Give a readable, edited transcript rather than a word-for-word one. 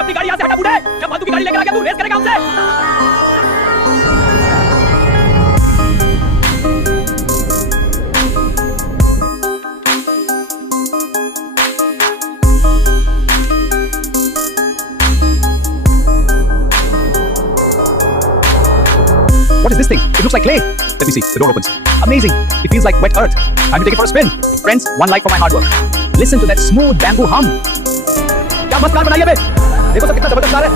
अपनी गाड़ी यहाँ से हटा बूढ़े। क्या फालतू की गाड़ी लेकर आ गया तू? रेस करेगा हमसे? What is this thing? It looks like clay. Let me see. The door opens. Amazing. It feels like wet earth. Time to take it for a spin. Friends, one like for my hard work. Listen to that smooth bamboo hum. क्या मस्त car बनाई है बे? देखो सब कितना जबरदस्त car है।